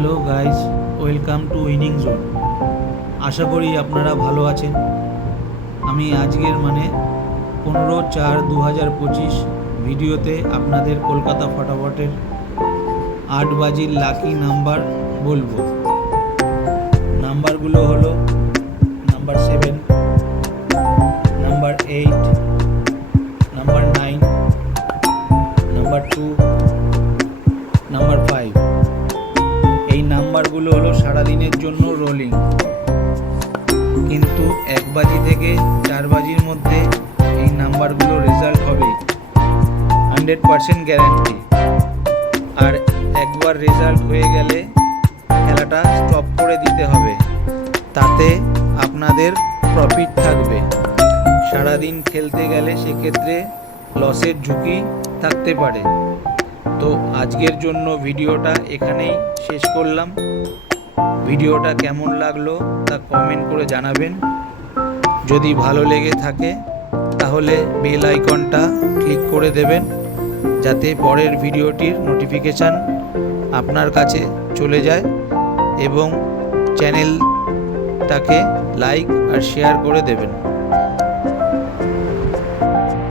Hello guys, welcome to winning zone. আশা করি আপনারা ভালো আছেন। আমি আজকের 15/4/2025 ভিডিওতে আপনাদের কলকাতা ফটাফটের 8 বাজির লাকি নাম্বার বলবো। নাম্বারগুলো হলো number 7, number 8, number 9, number 2, number 5। এই নাম্বারগুলো হলো সারাদিনের জন্য রোলিং, কিন্তু 1 বাজি থেকে 4 বাজির মধ্যে এই নাম্বারগুলো রেজাল্ট হবে 100% গ্যারান্টি। আর একবার রেজাল্ট হয়ে গেলে খেলাটা স্টপ করে দিতে হবে, তাতে আপনাদের প্রফিট থাকবে। সারাদিন খেলতে গেলে সেক্ষেত্রে লসের ঝুঁকি থাকতে পারে। তো আজকের জন্য ভিডিওটা এখানেই শেষ করলাম। ভিডিওটা কেমন লাগলো তা কমেন্ট করে জানাবেন। যদি ভালো লেগে থাকে তাহলে বেল আইকনটা ক্লিক করে দেবেন, যাতে পরের ভিডিওটির নোটিফিকেশান আপনার কাছে চলে যায়, এবং চ্যানেলটাকে লাইক আর শেয়ার করে দেবেন।